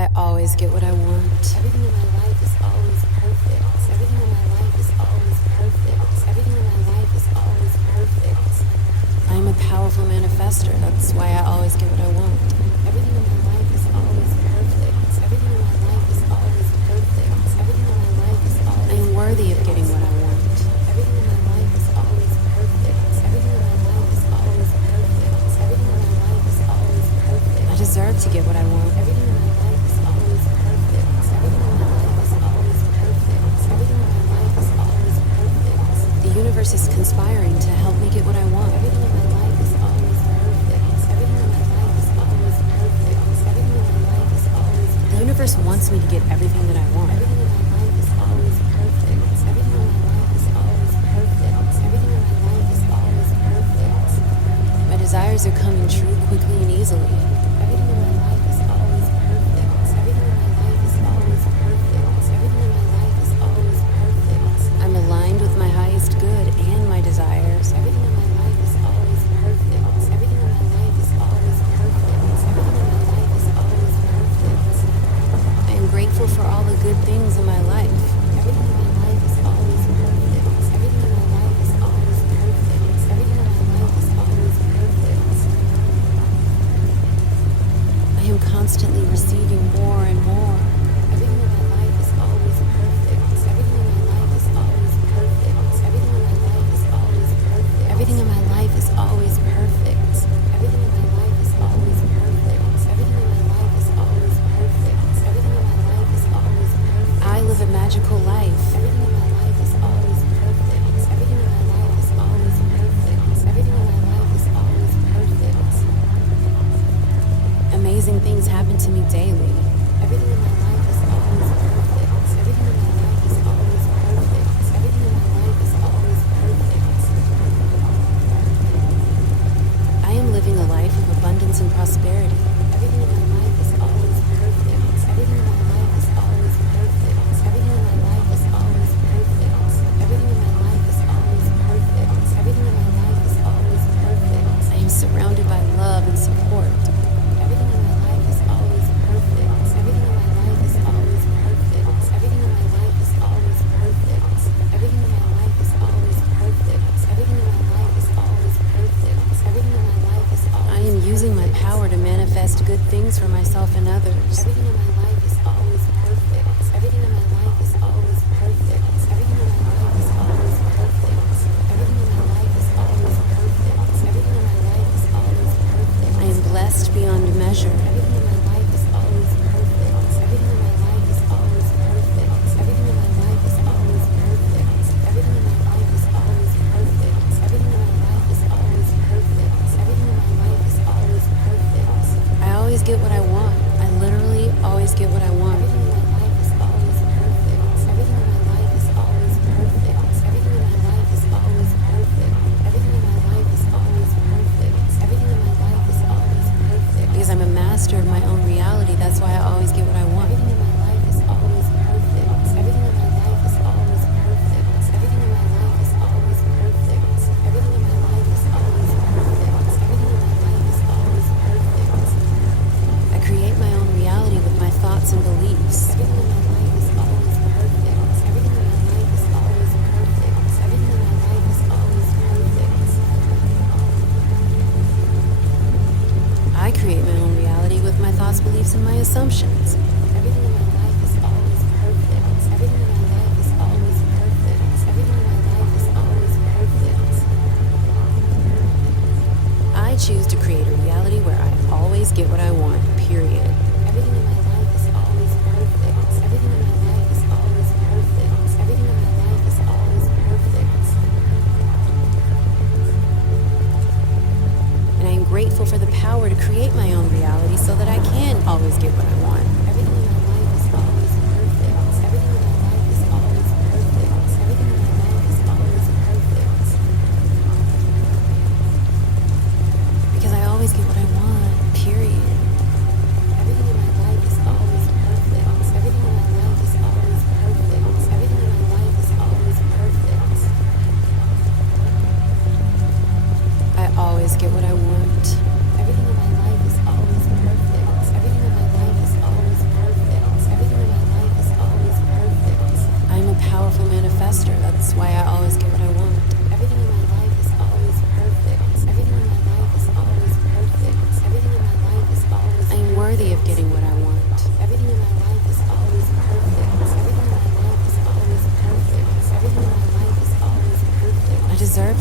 I always get what I want. Everything in my life is always perfect. Everything in my life is always perfect. Everything in my life is always perfect. I'm a powerful manifester. That's why I always get what I want. Everything in my life is always perfect. Everything in my life is always perfect. Everything in my life is always I am worthy of getting what I want. Everything in my life is always perfect. Everything in my life is always perfect. Everything in my life is always perfect. I deserve to get what I want. Everything in my life is always perfect. Everything in my life is always perfect. Everything in my life is always perfect. The universe is conspiring to help me get what I want. Everything in my life is always perfect. Everything in my life is always perfect. Everything in my life is always perfect. The universe wants me to get everything that I want. Everything in my life is always perfect. Everything in my life is always perfect. Everything in my life is always perfect. My desires are coming true quickly and easily. Everything in my life is always perfect. Everything in my life is always perfect. Everything in my life is always perfect. I'm aligned with my highest good and my desires. Everything in my life is always perfect. Everything in my life is always perfect. Everything in my life is always perfect. I am grateful for all the good things in my life. Everything in my life is always perfect. Everything in my life is always perfect. Everything in my life is always perfect. I am constantly receiving more and more. Everything in my life is always perfect. Everything in my life is always perfect. Everything in my life is always perfect. Everything in my life is always perfect. Everything in my life is always perfect. Everything in my life is always perfect. Everything in my life is always perfect. I live a magical life. Everything in my life is always perfect. Everything in my life is always perfect. Everything in my life is always perfect. Amazing things happen to me daily. Everything in my life is always perfect. Everything in my life is always perfect. Everything in my life is always perfect. I am living a life of abundance and prosperity. Everything in my life is always perfect. Everything in my life is always perfect. Everything in my life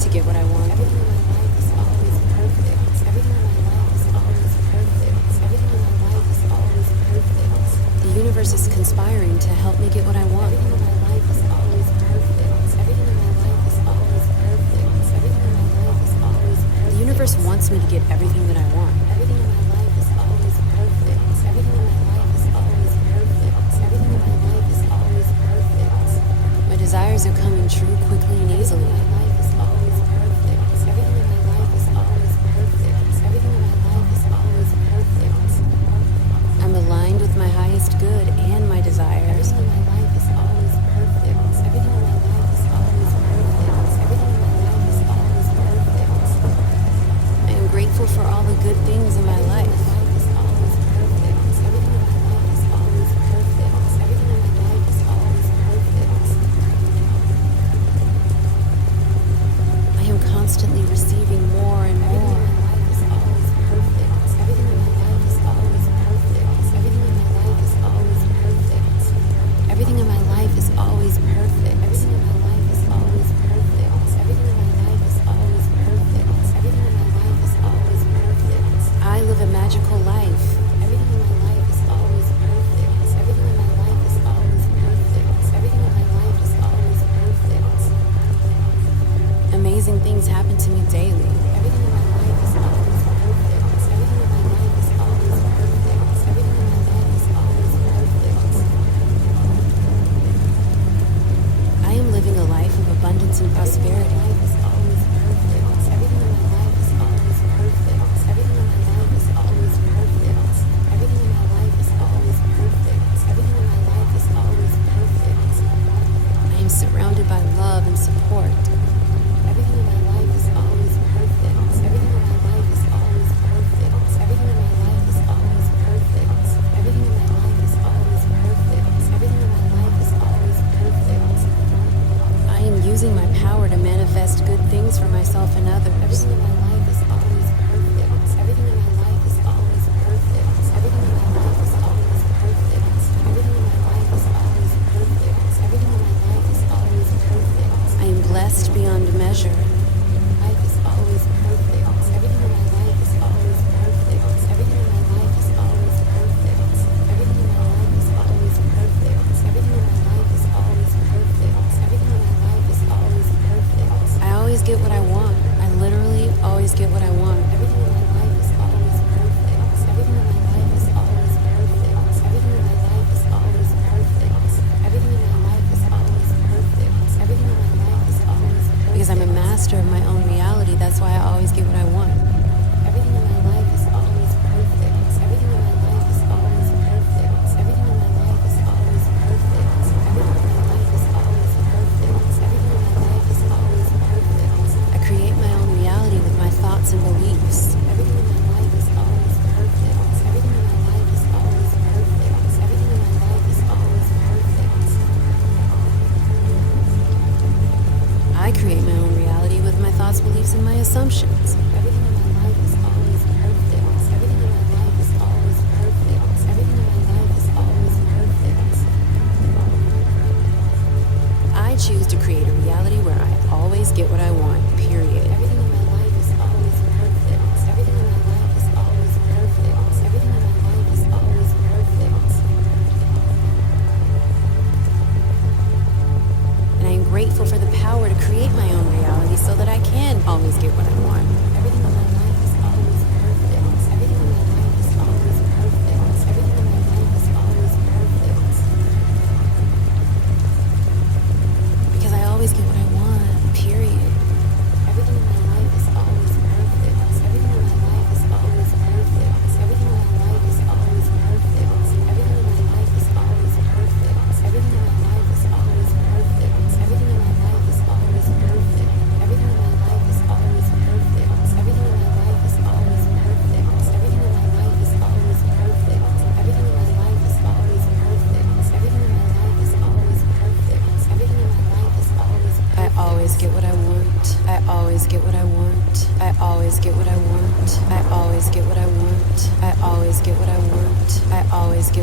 get what I want. Everything in my life is always perfect. Everything in my life is always perfect. Everything in my life is always perfect. The universe is conspiring to help me get what I want. Everything in my life is always perfect. Everything in my life is always perfect. Everything in my life is always perfect. The universe wants me to get everything that I want. Everything in my life is always perfect. Everything in my life is always perfect. Everything in my life is always perfect. My desires are coming true quickly and easily. Everything in my life is always perfect. Everything in my life is always perfect. Everything in my life is always perfect. I'm aligned with my highest good and my desires. Everything in my life is always perfect. Everything in my life is always perfect. Everything in my life is always perfect. I am grateful for all the good things in my life. Everything in my life is always perfect. Everything in my life is always perfect. Everything in my life is always perfect. I am constantly receiving more and Everything more. in my life is always perfect. Everything in my life is always perfect. Everything in my life is always perfect. Everything in my life is always perfect. Everything in my life is always perfect. Everything in my life is always perfect. Everything in my life is always perfect. I live a magical life. Everything in my life is always perfect. Everything in my life is always perfect. Everything in my life is always perfect. Amazing things happen to me daily. Everything in my life is always perfect. Everything in my life is always perfect. Everything in my life is always perfect. I am living a life of abundance and Everything in prosperity. my life is always perfect. Everything in my life is always perfect. Everything in my life is always perfect. Everything in my life is always perfect. Everything in my life is always perfect. I am surrounded by love and support. Everything in my life is always perfect. Everything in my life is always perfect. Everything in my life is always perfect. Everything in my life is always perfect. Everything in my life is always perfect. I am using my power to manifest good things for myself and others. Everything in my life is always perfect. Everything in my life is always perfect. Everything in my life is always perfect. Everything in my life is always perfect. Everything in my life is always perfect. I am blessed beyond measure. Life is always perfect. Everything in my life is always perfect. Everything in my life is always perfect. Everything in my life is always perfect. Everything in my life is always perfect. Everything in my life is always perfect. I always get what I want. I literally always get what I want. Everything in my life is always perfect. Everything in my life is always perfect. Everything in my life is always perfect. Everything in my life is always perfect. Everything in my life is always perfect. Because I'm a master of my own reality, that's why I always get what I want. Everything in my life is always perfect. Everything in my life is always perfect. Everything in my life is always perfect. Everything in my life is always perfect. Everything in my life is always perfect. I create my own reality with my thoughts and beliefs. Everything in my life is always perfect. Everything in my life is always perfect. Everything in my life is always perfect. I create my own reality with my thoughts, beliefs, and my assumptions. Everything in my life is always perfect. Everything in my life is always perfect. Everything in my life is always perfect. I choose to create a reality where I always get what I want, period. Everything in my life is always perfect. Everything in my life is always perfect. Everything in my life is always perfect. And I am grateful for the power to create my own reality so that I can always get what I want.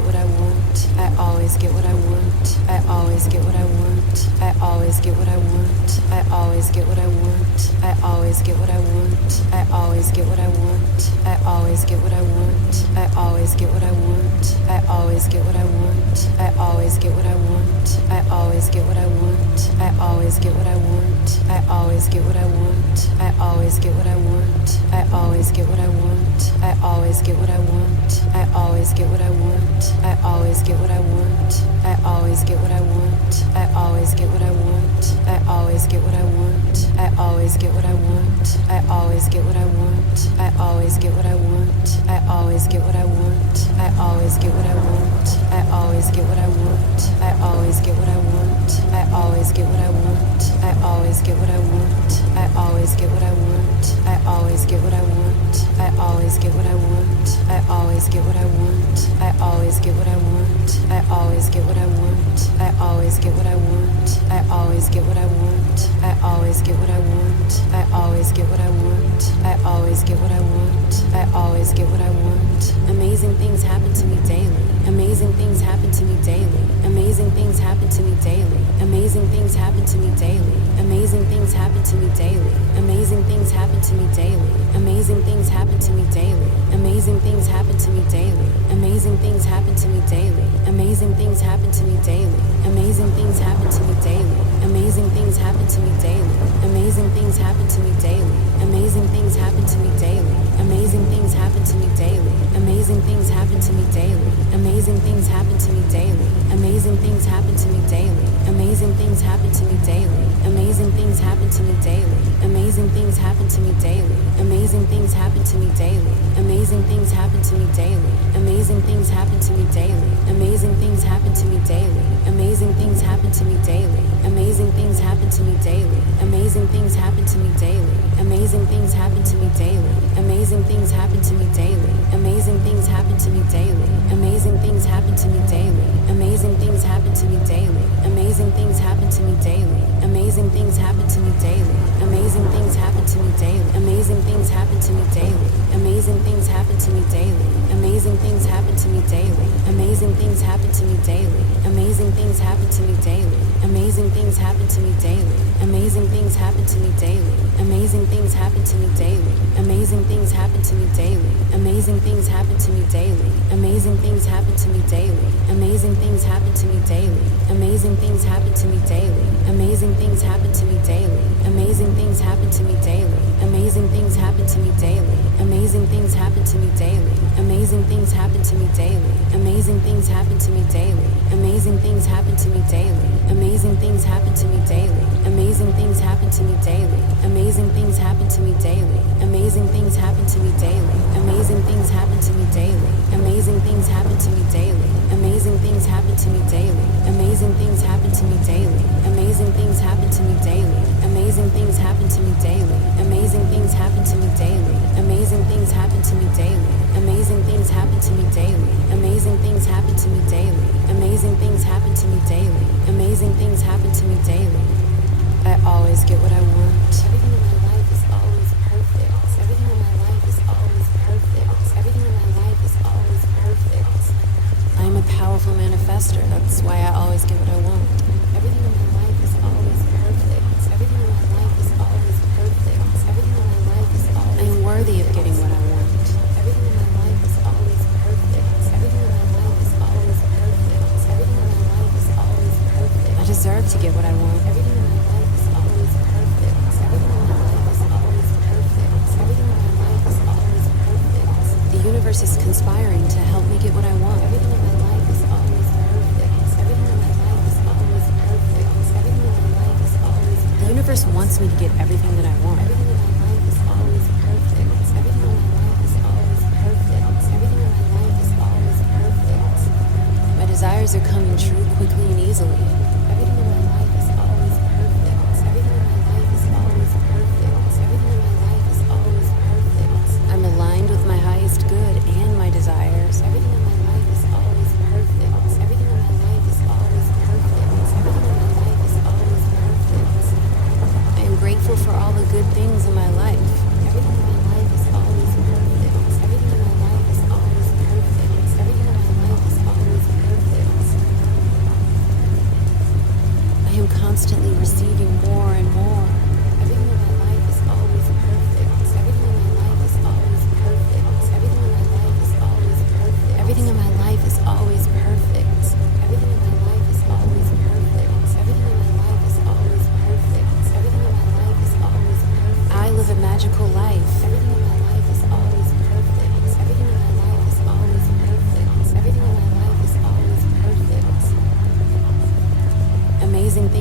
what I want. I always get what I want. I always get what I want. I always get what I want. I always get what I want. I always get what I want. I always get what I want. I always get what I want. I always get what I want. I always get what I want. I always get what I want. I always get what I want. I always get what I want. I always get what I want. I always get what I want. I always get what I want. I always get what I want. I always get what I want. I always get what I want. I always get what I want. I always get what I want. I always get what I want. I always get what I want. I always get what I want. I always get what I want. I always get what I want. I always get what I want. I always get what I want. I always get what I want. I always get what I want. I always get what I want. I always get what I want. I always get what I want. I always get what I want. I always get what I want. I always get what I want. I always get what I want. I always get what I want. I always get what I want. I always get what I want. I always get what I want. I always get what I want. I always get what I want. Amazing things happen to me daily. Amazing things happen to me daily. Amazing things happen to me daily. Amazing things happen to me daily. Amazing things happen to me daily. Amazing things happen to me daily. Amazing things happen to me daily. Amazing things happen to me daily. Amazing things happen to me daily. Amazing things happen to me daily. Amazing things happen to me daily. Amazing things happen to me daily. Amazing things happen to me daily. Amazing things happen to me daily. Amazing things happen to me daily. Amazing things happen to me daily. Amazing things happen to me daily. Amazing things happen to me daily. Amazing things happen to me daily. Amazing things happen to me daily. Amazing things happen to me daily. Amazing things happen to me daily. Amazing things happen to me daily. Amazing things happen to me daily. Amazing things happen to me daily. Amazing things happen to me daily. Amazing things happen to me daily. Amazing things happen to me daily. Amazing things happen to me daily. Amazing things happen to me daily. Amazing things happen to me daily. Amazing things happen to me daily. Amazing things happen to me daily. Amazing things happen to me daily. Amazing things happen to me daily. Amazing things happen to me daily. Amazing things happen to me daily. Amazing things happen to me daily. Amazing things happen to me daily. Amazing things happen to me daily. Amazing things happen to me daily. Amazing things happen to me daily. Amazing things happen to me daily. Amazing things happen to me daily. Amazing things happen to me daily. Amazing things happen to me daily. Amazing things happen to me daily. Amazing things happen to me daily. Amazing things happen to me daily. Amazing things happen to me daily. Amazing things happen to me daily. Amazing things happen to me daily. Amazing things happen to me daily. Amazing things happen to me daily. Amazing things happen to me daily. Amazing things happen to me daily. Amazing things happen to me daily. Amazing things happen to me daily. Amazing things happen to me daily. Amazing things happen to me daily. Amazing things happen to me daily. Amazing things happen to me daily. Amazing things happen to me daily. Amazing things happen to me daily. Amazing things happen to me daily. Amazing things happen to me daily. Amazing things happen to me daily. Amazing things happen to me daily. Amazing things happen to me daily. Amazing things happen to me daily. Amazing things happen to me daily. Amazing things happen to me daily. I always get what I want. Everything in my life is always perfect. Everything in my life is always perfect. Everything in my life is always perfect. I'm a powerful manifester. That's why I always get what I want. Everything in my life is always perfect. Everything in my life is always perfect. Everything in my life is always I am worthy of getting what I want. Everything in my life is always perfect. Everything in my life is always perfect. Everything in my life is always perfect. I deserve to get what I want. Everything in my life is always perfect. Everything in my life is always perfect. Everything in my life is always perfect. The universe is conspiring to help me get what I want. Everything in my life is always perfect. Everything in my life is always perfect. Everything in my life is always perfect. The universe wants me to get everything that I want. Everything in my life is always perfect. Everything in my life is always perfect. Everything in my life is always perfect. My desires are coming true quickly and easily. Everything in my life is always perfect. Everything in my life is always perfect. Everything in my life is always perfect. I'm aligned with my highest good and my desires. Everything in my life is always perfect. Everything in my life is always perfect. Everything in my life is always perfect. I am grateful for all the good things in my life. Everything in my life is always perfect. Everything in my life is always perfect. Everything in my life is always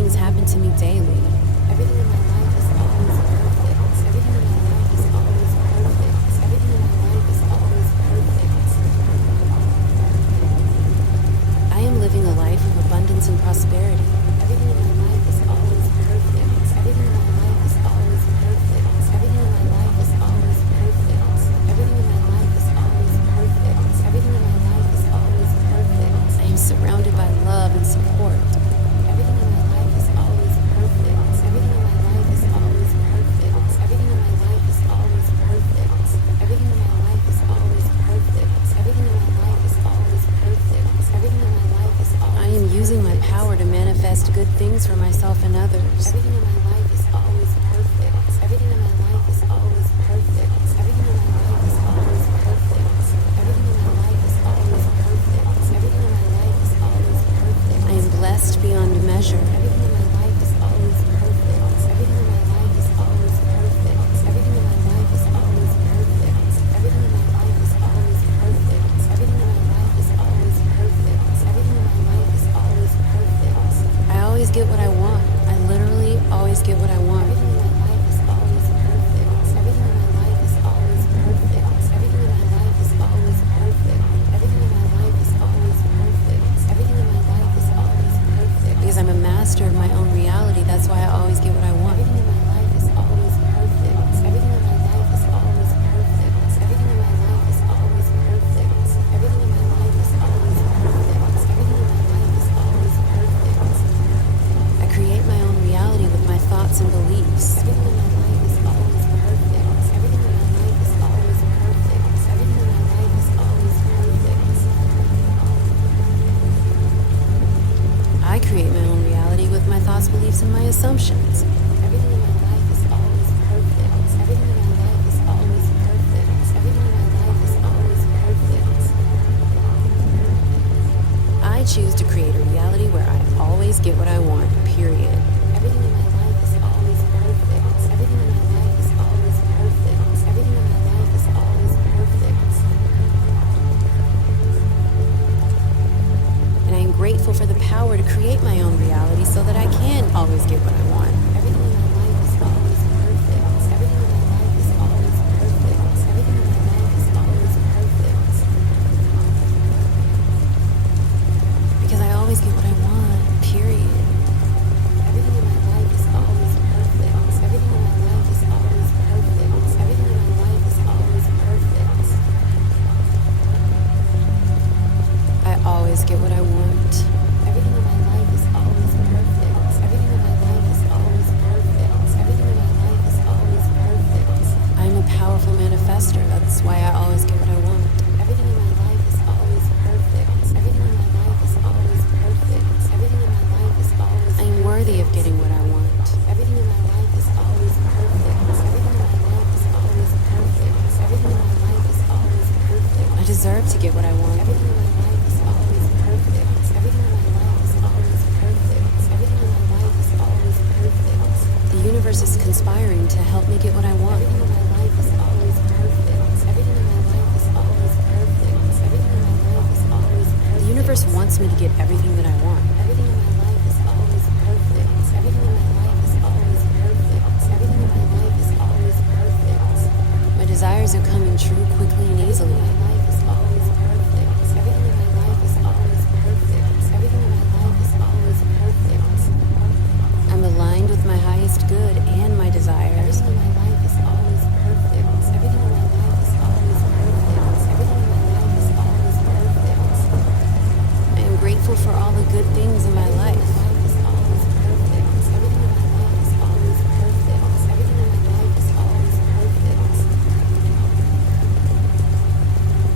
things happen to me daily. Everything in my life is always perfect. Everything in my life is always perfect. Everything in my life is always perfect. I am living a life of abundance and prosperity. Everything in my life is always perfect. Everything in my life is always perfect. Everything in my life is always perfect. Everything in my life is always perfect. Everything in my life is always perfect. I am surrounded by love and support. Everything in my life is always perfect. Everything in my life is always perfect. Everything in my life is always perfect. Everything in my life is always perfect. Everything in my life is always perfect. Everything in my life is always I am using my power to manifest good things for myself and others. Everything in my life is always perfect. Everything in my life is always perfect. Everything in my life is always perfect. Everything in my life is always perfect. Everything in my life is always perfect. I am blessed beyond measure. Everything in my life is always perfect. Everything in my life is always perfect. Everything in my life is always perfect. Everything in my life is always perfect. Everything in my life is always perfect. Everything in my life is always perfect. I always get what I want. I literally always get what I want. Everything in my life is always perfect. Everything in my life is always perfect. Everything in my life is always perfect. Everything in my life is always perfect. Everything in my life is always perfect. Because I'm a master of my own reality, that's why I always get what I want. Everything in my life is always perfect. Everything in my life is always perfect. Everything in my life is always perfect. Everything in my life is always perfect. Everything in my life is always perfect. I create my own reality with my thoughts and beliefs. Everything in my life is always perfect. Everything in my life is always perfect. Everything in my life is always perfect. I create my own reality with my thoughts, beliefs, and my assumptions. Everything in my life is always perfect. Everything in my life is always perfect. Everything in my life is always perfect. I choose to create a reality where I always get what I want, period. Everything in my life is always perfect. Everything in my life is always perfect. Everything in my life is always perfect. And I am grateful for the power to create my own reality so that I can always get what I want. Everything in my life is always perfect. Everything in my life is always perfect. Everything in my life is always perfect. Because I always get what I want, period. Everything in my life is always perfect. Everything in my life is always perfect. Everything in my life is always perfect. I always get what I want. Everything in my life is always perfect. Everything in my life is always perfect. Everything in my life is always perfect. I'm a powerful manifester. That's why I always get what I want. Everything in my life is always perfect. Everything in my life is always perfect. Everything in my life is always I am worthy of getting what I want. Everything in my life is always perfect. Everything in my life is always perfect. Everything in my life is always perfect. I deserve to get what I want. Everything in my life is always perfect. Everything in my life is always perfect. Everything in my life is always perfect. The universe is conspiring to help me get what I want. Everything in my life is always perfect. Everything in my life is always perfect. Everything in my life is always perfect. The universe wants me to get everything that I want. Everything in my life is always perfect. Everything in my life is always perfect. Everything in my life is always perfect. My desires are coming true quickly and easily. Everything in my life is always perfect. Everything in my life is always perfect. Everything in my life is always perfect. I'm aligned with my highest good and my desires. Everything in my life is always perfect. Everything in my life is always perfect. Everything in my life is always perfect. I am grateful for all the good things in my life. Everything in my life is always perfect. Everything in my life is always perfect. Everything in my life is always perfect.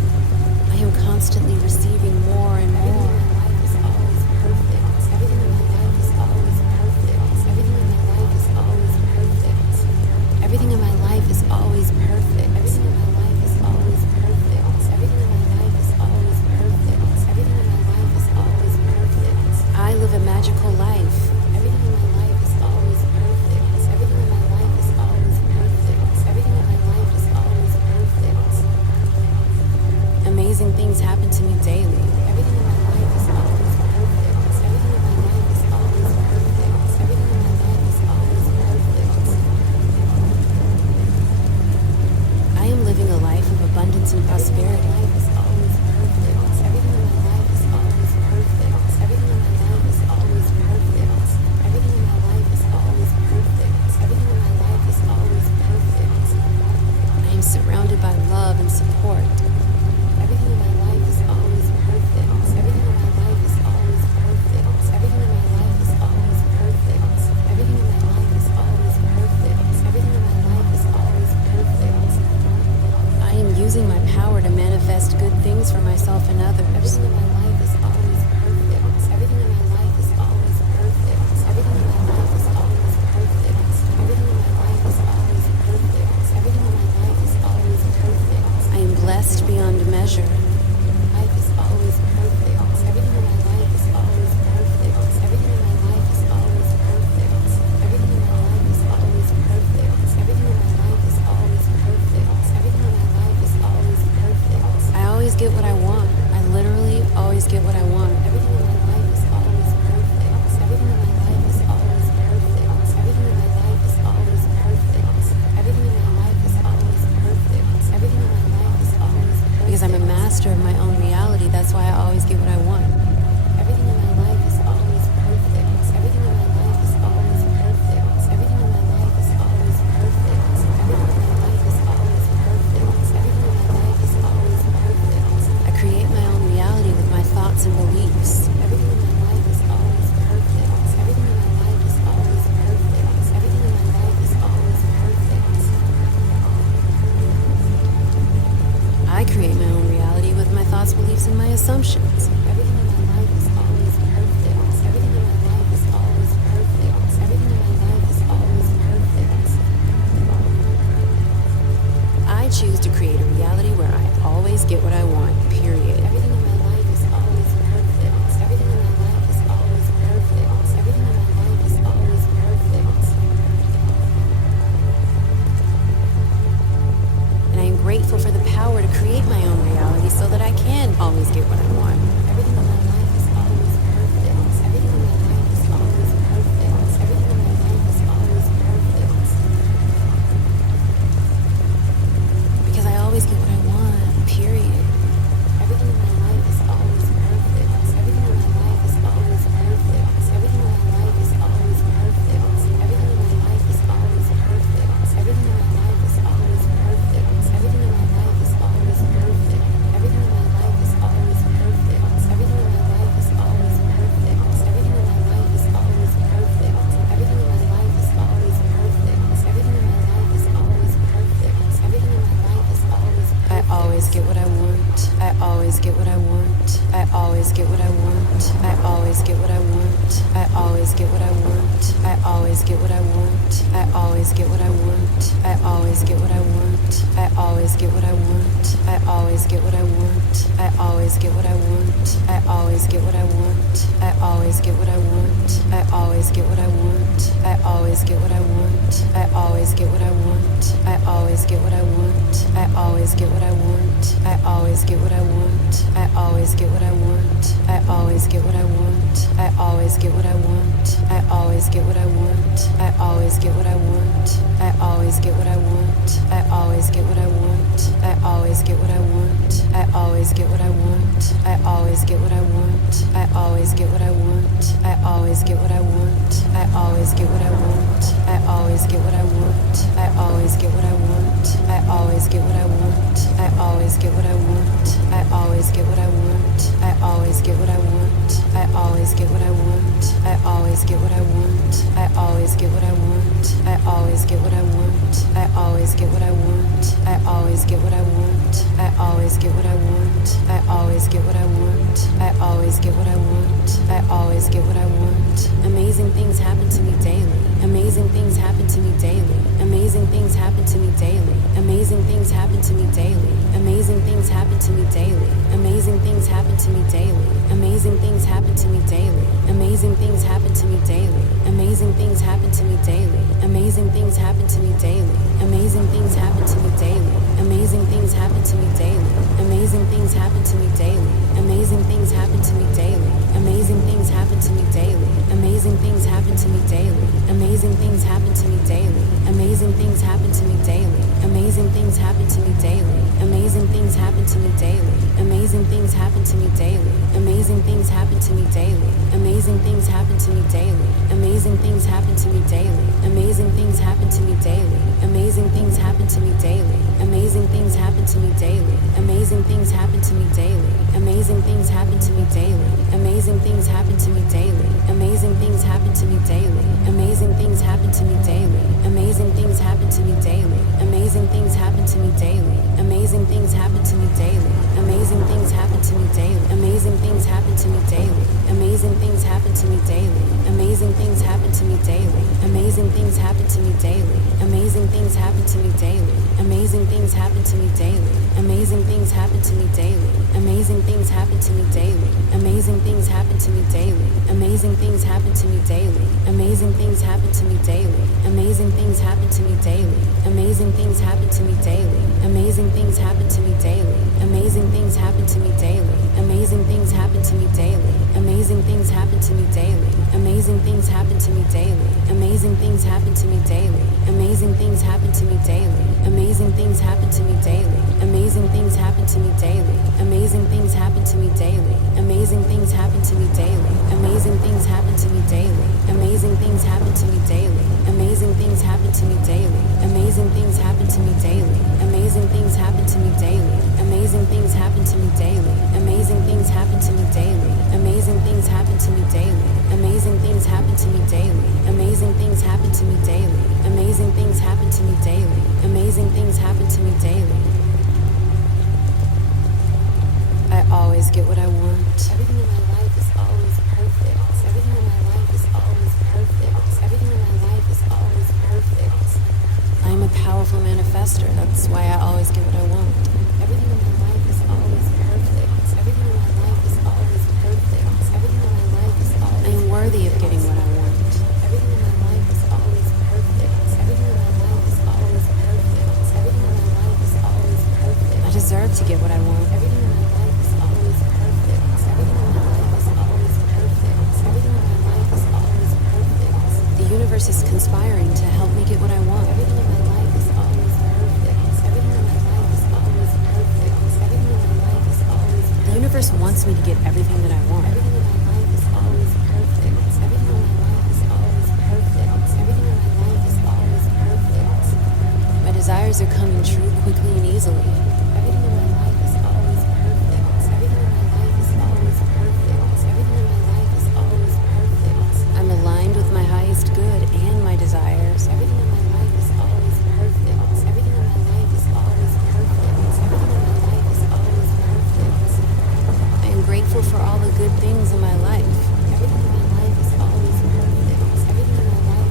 I always get what I want. I always get what I want. I always get what I want. I always get what I want. I always get what I want. I always get what I want. I always get what I want. I always get what I want. I always get what I want. I always get what I want. I always get what I want. I always get what I want. I always get what I want. I always get what I want. I always get what I want. I always get what I want. I always get what I want. I always get what I want. I always get what I want. I always get what I want. I always get what I want. I always get what I want. I always get what I want. I always get what I want. I always get what I want. I always get what I want. I always get what I want. I always get what I want. I always get what I want. I always get what I want. I always get what I want. I always get what I want. I always get what I want. I always get what I want. I always get what I want. I always get what I want. I always get what I want. I always get what I want. I always get what I want. I always get what I want. I always get what I want. I always get what I want. I always get what I want. Amazing things happen to me daily. Amazing things happen to me daily. Amazing things happen to me daily. Amazing things happen to me daily. Amazing things happen to me daily. Amazing things happen to me daily. Amazing things happen to me daily. Amazing things happen to me daily. Amazing things happen to me daily. Amazing things happen to me daily. Amazing things happen to me daily. Amazing things happen to me daily. Amazing things happen to me daily. Amazing things happen to me daily. Amazing things happen to me daily. Amazing things happen to me daily. Amazing things happen to me daily. Amazing things happen to me daily. Amazing things happen to me daily. Amazing things happen to me daily. Amazing things happen to me daily. Amazing things happen to me daily. Amazing things happen to me daily. Amazing things happen to me daily. Amazing things happen to me daily. Amazing things happen to me daily. Amazing things happen to me daily. Amazing things happen to me daily. Amazing things happen to me daily. Amazing things happen to me daily. Amazing things happen to me daily. Amazing things happen to me daily. Amazing things happen to me daily. Amazing things happen to me daily. Amazing things happen to me daily. Amazing things happen to me daily. Amazing things happen to me daily. Amazing things happen to me daily. Amazing things happen to me daily. Amazing things happen to me daily. Amazing things happen to me daily. Amazing things happen to me daily. Amazing things happen to me daily. Amazing things happen to me daily. Amazing things happen to me daily. Amazing things happen to me daily. Amazing things happen to me daily. Amazing things happen to me daily. Amazing things happen to me daily. Amazing things happen to me daily. Amazing things happen to me daily. Amazing things happen to me daily. Amazing things happen to me daily. Amazing things happen to me daily. Amazing things happen to me daily. Amazing things happen to me daily. Amazing things happen to me daily. Amazing things happen to me daily. Amazing things happen to me daily. Amazing things happen to me daily. Amazing things happen to me daily. Amazing things happen to me daily. Amazing things happen to me daily. Amazing things happen to me daily. Amazing things happen to me daily. Amazing things happen to me daily. Amazing things happen to me daily. Amazing things happen to me daily. Amazing things happen to me daily. Amazing things happen to me daily. Amazing things happen to me daily. Amazing things happen to me daily. I always get what I want. Everything in my life is always perfect. Everything in my life is always perfect. Everything in my life is always perfect. I'm a powerful manifester. That's why I always get what I want. Everything in my life is always perfect. Everything in my life is always perfect. Everything in my life is always I am worthy of getting what I want. Everything in my life is always perfect. Everything in my life is always perfect. Everything in my life is always perfect. I deserve to get what I want. Everything in my life is always perfect. Everything in my life is always perfect. Everything in my life is always perfect. The universe is conspiring to help me get what I want. Everything in my life is always perfect. Everything in my life is always perfect. Everything in my life is always perfect. The universe wants me to get everything that I want. Everything in my life is always perfect. Everything in my life is always perfect. Everything in my life is always perfect. My desires are coming true quickly and easily. Everything in my life is always perfect. Everything in my life is always perfect. Everything in my life is always perfect. I'm aligned with my highest good and my desires. Everything in my life is always perfect. Everything in my life is always perfect. Everything in my life is always perfect. I am grateful for all the good things in my life. Everything in my life is always perfect. Everything in my life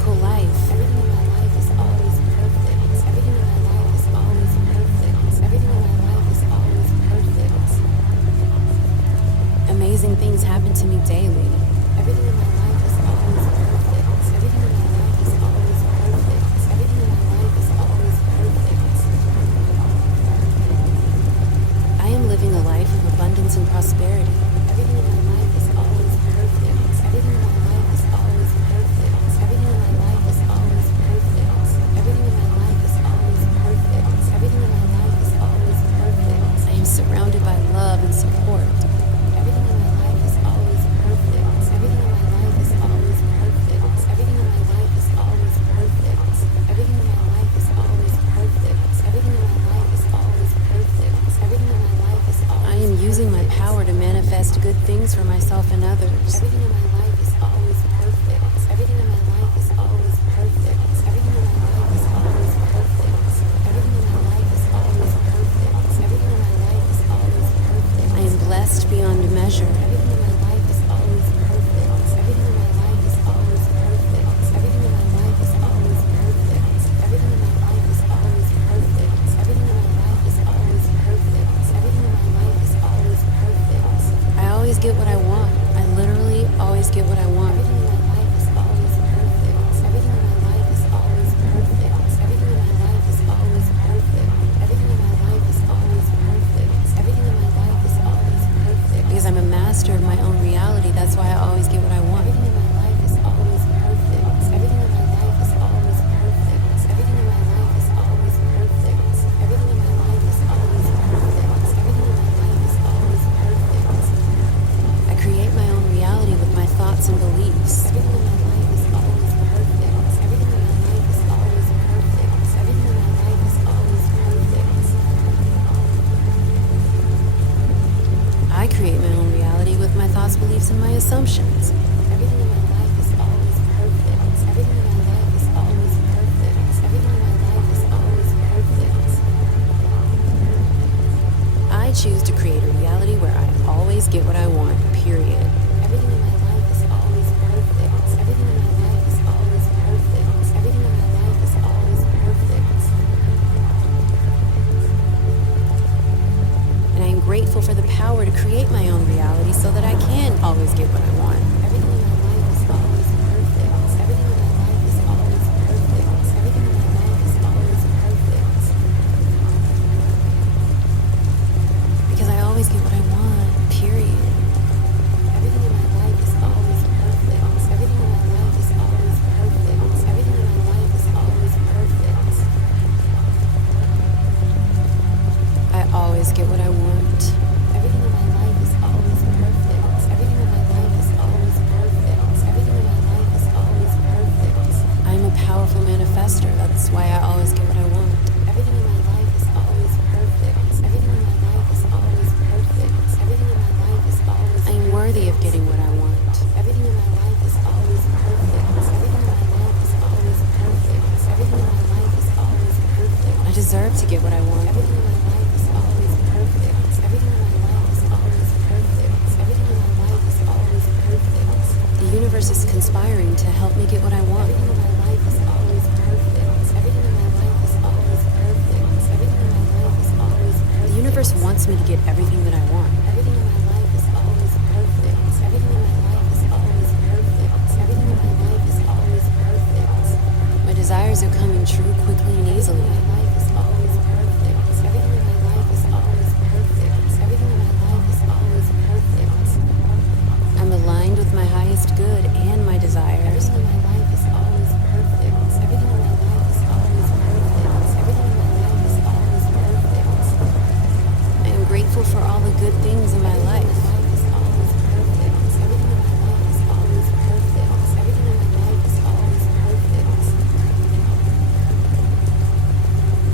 magical life. Everything in my life is always perfect. Everything in my life is always perfect. Everything in my life is always perfect. Amazing things happen to me daily. Everything in my life is always perfect. Everything in my life is always perfect. Everything in my life is always perfect. I am living a life of abundance and prosperity. Everything in my life is always perfect. Everything in my life is always perfect. Everything in my life is always perfect. Everything in my life is always perfect. Everything in my life is always perfect. I am surrounded by love and support. Everything in my life is always perfect. Everything in my life is always perfect. Everything in my life is always perfect. Everything in my life is always perfect. Everything in my life is always perfect. Everything in my life is always I am using my power to manifest good things for myself and others. Everything in my life is always perfect. Everything in my life is always perfect. Everything in my life is always perfect. Everything in my life is always perfect. Everything in my life is always perfect. I am blessed beyond measure. Everything in my life is always perfect. Everything in my life is always perfect. Everything in my life is always perfect. Everything in my life is always perfect. Everything in my life is always perfect. Everything in my life is always perfect. I always get what I want. I literally always get what I want. Everything in my life is always perfect. Everything in my life is always perfect. Everything in my life is always perfect. Everything in my life is always perfect. Everything in my life is always perfect. Because I'm a master of my own reality, that's why I always get what I want. Everything in my life is always perfect. Everything in my life is always perfect. Everything in my life is always perfect. Everything in my life is always perfect. Everything in my life is always perfect. I create my own reality with my thoughts and beliefs. Everything in my life is always perfect. Everything in my life is always perfect. Everything in my life is always perfect. I create my own reality with my thoughts, beliefs, and my assumptions. Everything in my life is always perfect. Everything in my life is always perfect. Everything in my life is always perfect. I choose to create a reality where I always get what I want, period. Everything in my life is always perfect. Everything in my life is always perfect. Everything in my life is always perfect. And I am grateful for the power to create my own reality so that I can always get what I want. Everything in my life is always perfect. Everything in my life is always perfect. Everything in my life is always perfect. Because I always get what I want, period. Everything in my life is always perfect. Everything in my life is always perfect. Everything in my life is always perfect. I always get what I want. Everything in my life is always perfect. Everything in my life is always perfect. Everything in my life is always perfect. I am a powerful manifester. That's why I always get what I want. Everything in my life is always perfect. Everything in my life is always perfect. Everything in my life is always I am worthy of getting what I want. Everything in my life is always perfect. Everything in my life is always perfect. Everything in my life is always perfect. I deserve to get what I want. Everything in my life is always perfect. Everything in my life is always perfect. Everything in my life is always perfect. The universe is conspiring to help me get what I want. Everything in my life is always perfect. Everything in my life is always perfect. Everything in my life is always perfect. The universe wants me to get everything that I want. Everything in my life is always perfect. Everything in my life is always perfect. Everything in my life is always perfect. My desires are coming true quickly and easily. Everything in my life is always perfect. Everything in my life is always perfect. Everything in my life is always perfect. I'm aligned with my highest good and my desires. Everything in my life is always perfect. Everything in my life is always perfect. Everything in my life is always perfect. I am grateful for all the good things in my life. Everything in my life is always perfect. Everything in my life is always perfect. Everything in my life is always perfect.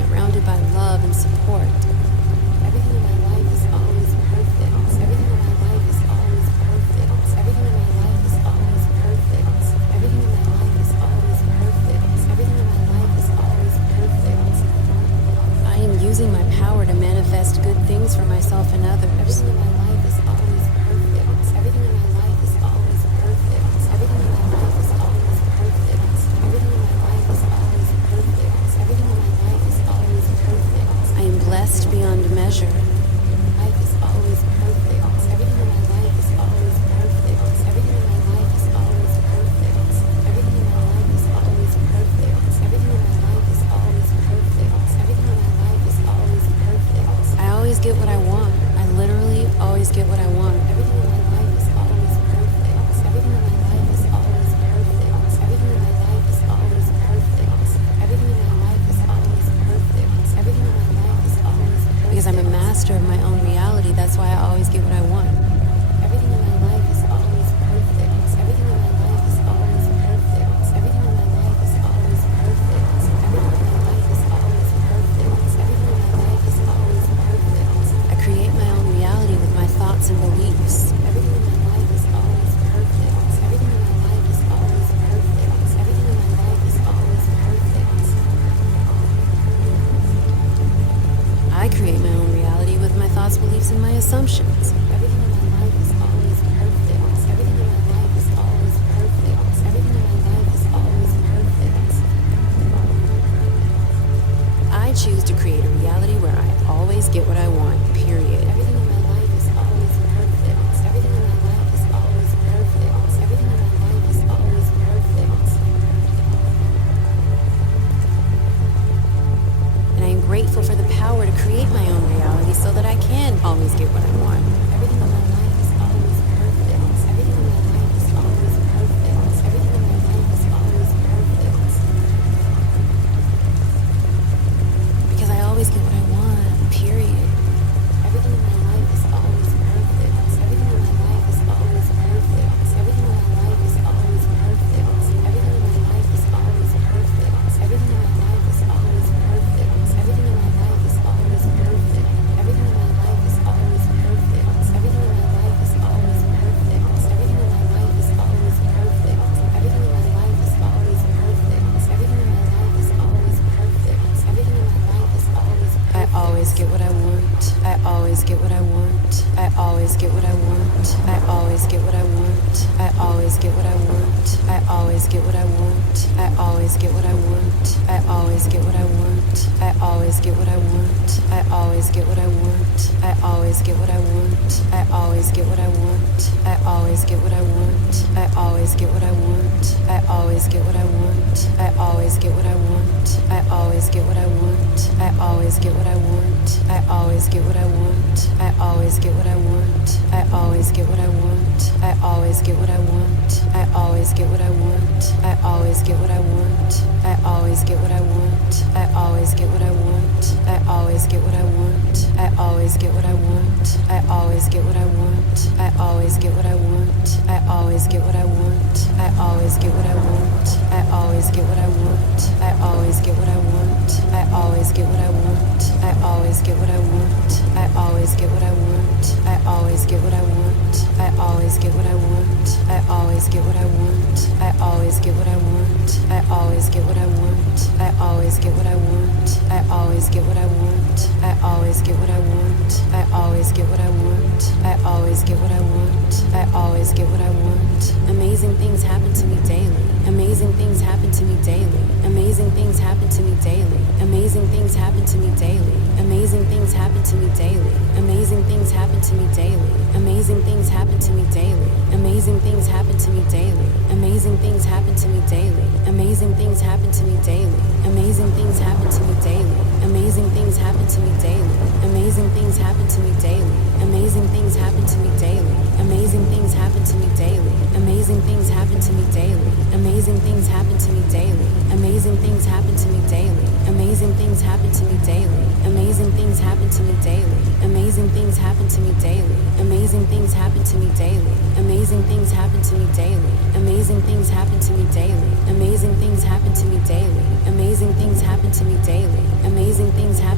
surrounded by love and support. Everything in my life is always perfect. Everything in my life is always perfect. Everything in my life is always perfect. Everything in my life is always perfect. Everything in my life is always perfect. I am using my power to manifest good things for myself and others. Everything in my life is always perfect. Everything in my life is always perfect. Everything in my life is always perfect. Everything in my life is always perfect. Everything in my life is always perfect. I am blessed beyond measure. Life is always perfect. Everything in my life is always perfect. Everything in my life is always perfect. Everything in my life is always perfect. Everything in my life is always perfect. Everything in my life is always perfect. I always get what I want. I literally always get what I want. Everything in my life is always perfect. Everything in my life is always perfect. Everything in my life is always perfect. Everything in my life is always perfect. Everything in my life is always perfect. Because I'm a master of my own reality, that's why I always get what I want. Everything in my life is always perfect. Everything in my life is always perfect. Everything in my life is always perfect. Everything in my life is always perfect. Everything in my life is always perfect. I create my own reality with my thoughts and beliefs. Everything in my life is always perfect. Everything in my life is always perfect. Everything in my life is always perfect. I create my own reality with my thoughts, beliefs, and my assumptions. Everything in my life is always perfect. Everything in my life is always perfect. Everything in my life is always perfect. I choose to create a reality where I always get what I want, period. Everything in my life is always perfect. Everything in my life is always perfect. Everything in my life is always perfect. And I am grateful for the power to create my own reality so that I can always get what I want. Everything in my life is always perfect. Everything in my life is always perfect. Everything in my life is always perfect. Because I always get what I want, period. Everything in my life is always perfect. Everything in my life is always perfect. Everything in my life is always perfect. Everything in my life is always perfect. Everything in my life is always perfect. Everything in my life is always perfect. Everything in my life is always perfect. Everything in my life is always perfect. Everything in my life is always perfect. Everything in my life is always perfect. Everything in my life is always perfect. Everything in my life is always perfect. I always get what I want. I always get what I want. I always get what I want. I always get what I want. I always get what I want. I always get what I want. I always get what I want. I always get what I want. I always get what I want. I always get what I want. I always get what I want. I always get what I want. I always get what I want. I always get what I want. I always get what I want. I always get what I want. I always get what I want. I always get what I want. I always get what I want. I always get what I want. I always get what I want. I always get what I want. I always get what I want. I always get what I want. I always get what I want. I always get what I want. I always get what I want. I always get what I want. I always get what I want. I always get what I want. I always get what I want. I always get what I want. I always get what I want. I always get what I want. I always get what I want. I always get what I want. I always get what I want. I always get what I want. I always get what I want. I always get what I want. I always get what I want. I always get what I want. I always get what I want. I always get what I want. I always get what I want. I always get what I want. I always get what I want. I always get what I want. Amazing things happen to me daily. Amazing things happen to me daily. Amazing things happen to me daily. Amazing things happen to me daily. Amazing things happen to me daily. Amazing things happen to me daily. Amazing things happen to me daily. Amazing things happen to me daily. Amazing things happen to me daily. Amazing things happen to me daily. Amazing things happen to me daily. Amazing things happen to me daily. Amazing things happen to me daily. Amazing things happen to me daily. Amazing things happen to me daily. Amazing things happen to me daily. Amazing things happen to me daily. Amazing things happen to me daily. Amazing things happen to me daily. Amazing things happen to me daily. Amazing things happen to me daily. Amazing things happen to me daily. Amazing things happen to me daily. Amazing things happen to me daily. Amazing things happen to me daily. Amazing things happen to me daily. Amazing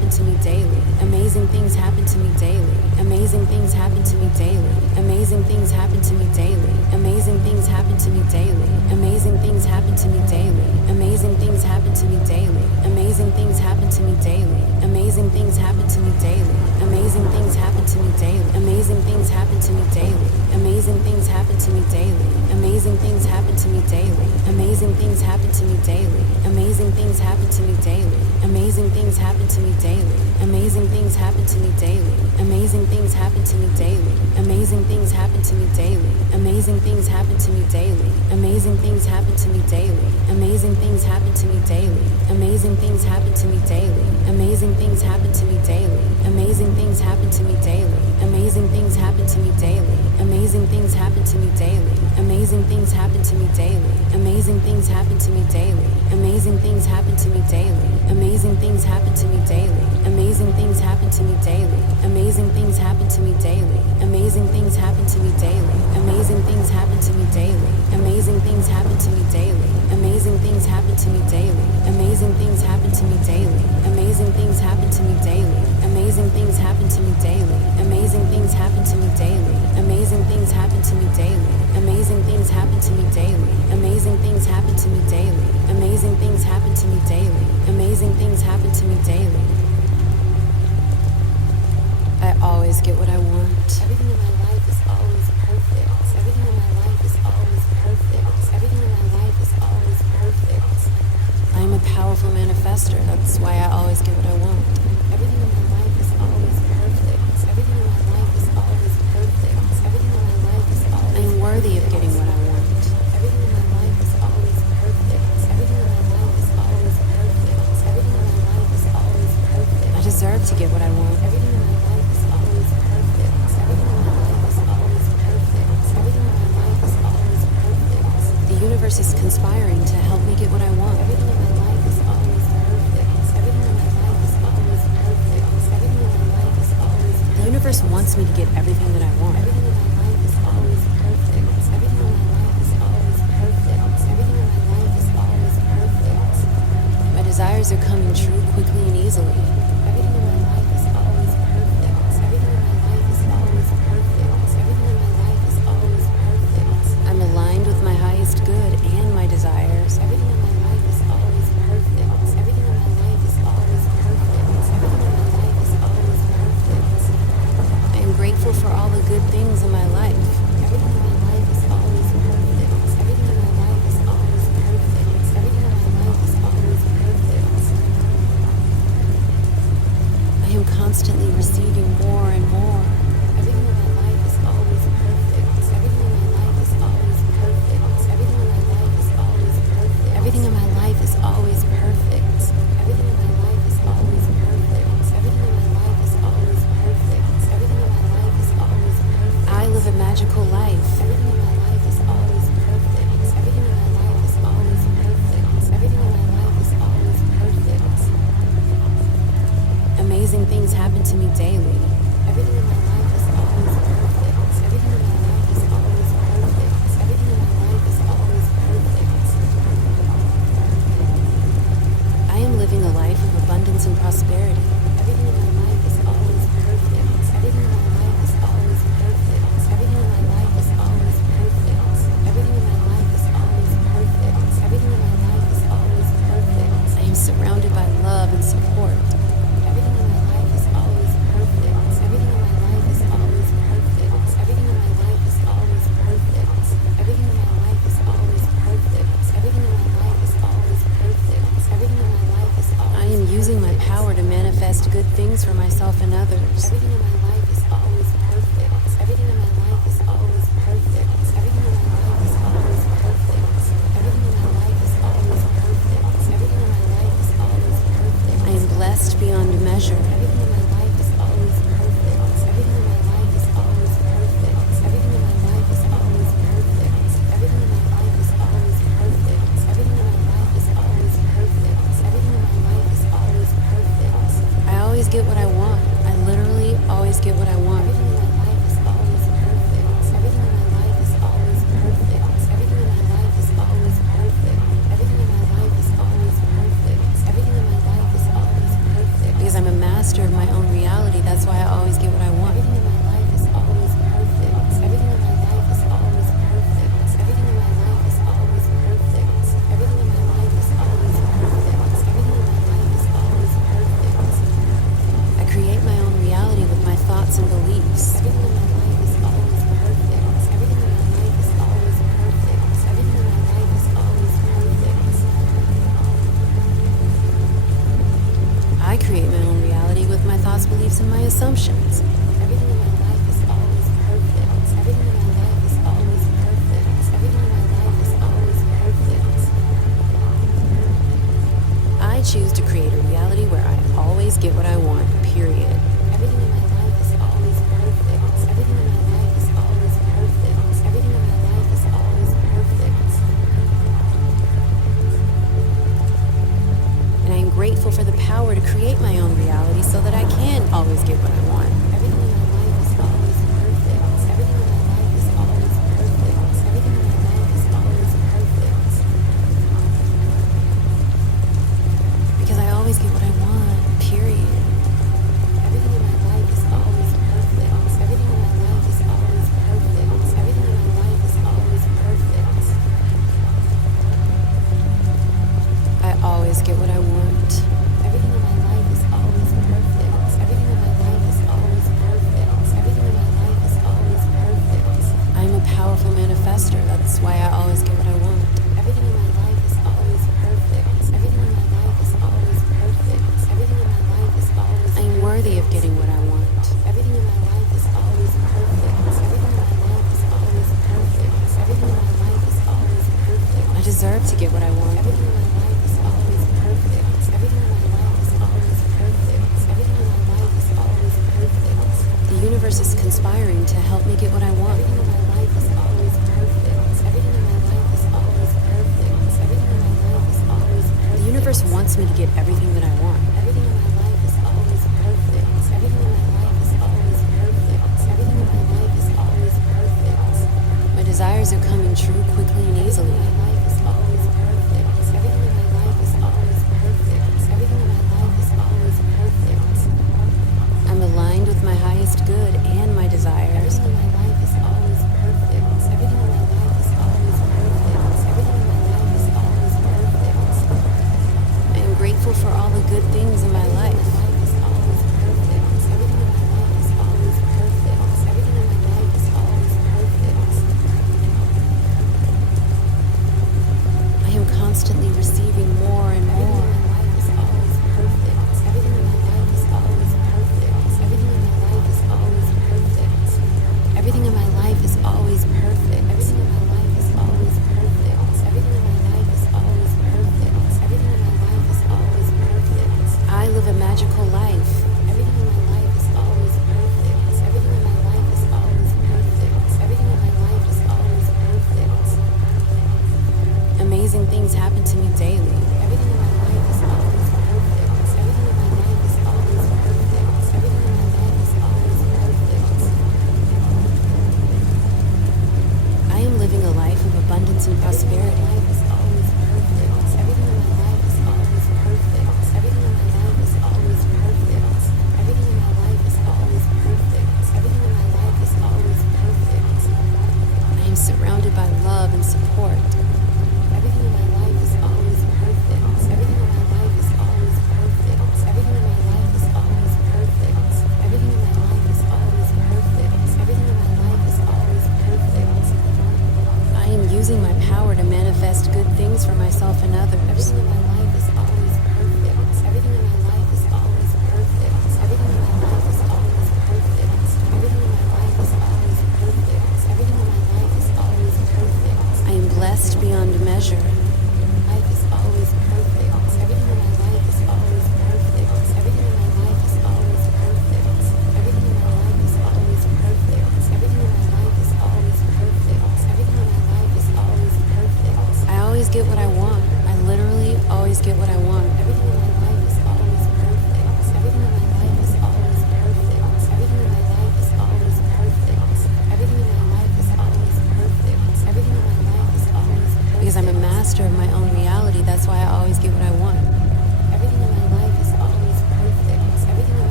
happen to me daily. Amazing things happen to me daily. Amazing things happen to me daily. Amazing things happen to me daily. Amazing things happen to me daily. Amazing things happen to me daily. Amazing things happen to me daily. Amazing things happen to me daily. Amazing things happen to me daily. Amazing things happen to me daily. Amazing things happen to me daily. Amazing things happen to me daily. Amazing things happen to me daily. Amazing things happen to me daily. Amazing things happen to me daily. Amazing things happen to me daily. Amazing things happen to me daily. Amazing things happen to me daily. Amazing things happen to me daily. Amazing things happen to me daily. Amazing things happen to me daily. Amazing things happen to me daily. Amazing things happen to me daily. Amazing things happen to me daily. Amazing things happen to me daily. Amazing things happen to me daily. Amazing things happen to me daily. Amazing things happen to me daily. Amazing things happen to me daily. Amazing things happen to me daily. Amazing things happen to me daily. Amazing things happen to me daily. Amazing things happen to me daily. Amazing things happen to me daily. Amazing things happen to me daily. Amazing things happen to me daily. Amazing things happen to me daily. Amazing things happen to me daily. Amazing things happen to me daily. Amazing things happen to me daily. Amazing things happen to me daily. Amazing things happen to me daily. Amazing things happen to me daily. Amazing things happen to me daily. Amazing things happen to me daily. Amazing things happen to me daily. I always get what I want. Everything in my life is always perfect. Everything in my life is always perfect. Everything in my life is always perfect. I am a powerful manifester. That's why I always get what I want. Everything in my life is always perfect. Everything in my life is always perfect. Everything in my life is always I am worthy of getting what I want. Everything in my life is always perfect. Everything in my life is always perfect. Everything in my life is always perfect. I deserve to get what I want. Everything in my life is always perfect. Everything in my life is always perfect. Everything in my life is always perfect. The universe is conspiring to help me get what I want. Everything in my life is always perfect. Everything in my life is always perfect. Everything in my life is always perfect. The universe wants me to get everything that I want. Everything in my life is always perfect. Everything in my life is always perfect. Everything in my life is always perfect. My desires are coming true quickly and easily. Everything in my life is always perfect. Everything in my life is always perfect. Everything in my life is always perfect. I'm aligned with my highest good and my desires. Everything in my life is always perfect. Everything in my life is always perfect. Everything in my life is always perfect. I am grateful for all the good things in my life. Everything in my life is always perfect. Everything in my life is always perfect. Everything in my life is always perfect. I am constantly receiving more and more. Everything in my life is always perfect. Everything in my life is always perfect. Everything in my life is always perfect. Everything in my life is always perfect. Everything in my life is always perfect. Everything in my life is always perfect. Everything in my life is always perfect. I live a magical life. Everything in my life is always perfect. Everything in my life is always perfect. Everything in my life is always perfect. Amazing things happen to me daily. Everything in my life is always perfect. Everything in my life is always perfect. Everything in my life is always perfect. I am living a life of abundance and prosperity. Everything in my life is always perfect. Everything in my life is always perfect. Everything in my life is always perfect. Everything in my life is always perfect. Everything in my life is always perfect. I am surrounded by love and support. Everything in my life is always perfect. Everything in my life is always perfect. Everything in my life is always perfect. Everything in my life is always perfect. Everything in my life is always perfect. Everything in my life is always I am using my power to manifest good things for myself and others. Everything in my life is always perfect. Everything in my life is always perfect. Everything in my life is always perfect. Everything in my life is always perfect. Everything in my life is always perfect. I am blessed beyond measure. Everything in my life is always perfect. Everything in my life is always perfect. Everything in my life is always perfect. Everything in my life is always perfect. Everything in my life is always perfect. Everything in my life is always perfect. I always get what I want. I literally always get what I want. Everything in my life is always perfect. Everything in my life is always perfect. Everything in my life is always perfect. Everything in my life is always perfect. Everything in my life is always perfect. Because I'm a master master of my own reality. That's why I always get what I want. Everything in my life is always perfect. Everything in my life is always perfect. Everything in my life is always perfect. Everything in my life is always perfect. Everything in my life is always perfect. I create my own reality with my thoughts and beliefs. Everything in my life is always perfect. Everything in my life is always perfect. Everything in my life is always perfect. I create my own reality with my thoughts, beliefs, and my assumptions. Everything in my life is always perfect. Everything in my life is always perfect. Everything in my life is always perfect. I choose to create a reality where I always get what I want, period. Everything in my life is always perfect. Everything in my life is always perfect. Everything in my life is always perfect. And I am grateful for the power to create my own reality so that I can always get what I want. Everything in my life is always perfect. Everything in my life is always perfect. Everything in my life is always perfect. Because I always get what I want, period. Everything in my life is always perfect. Everything in my life is always perfect. Everything in my life is always perfect. I always get what I want. Everything in my life is always perfect. Everything in my life is always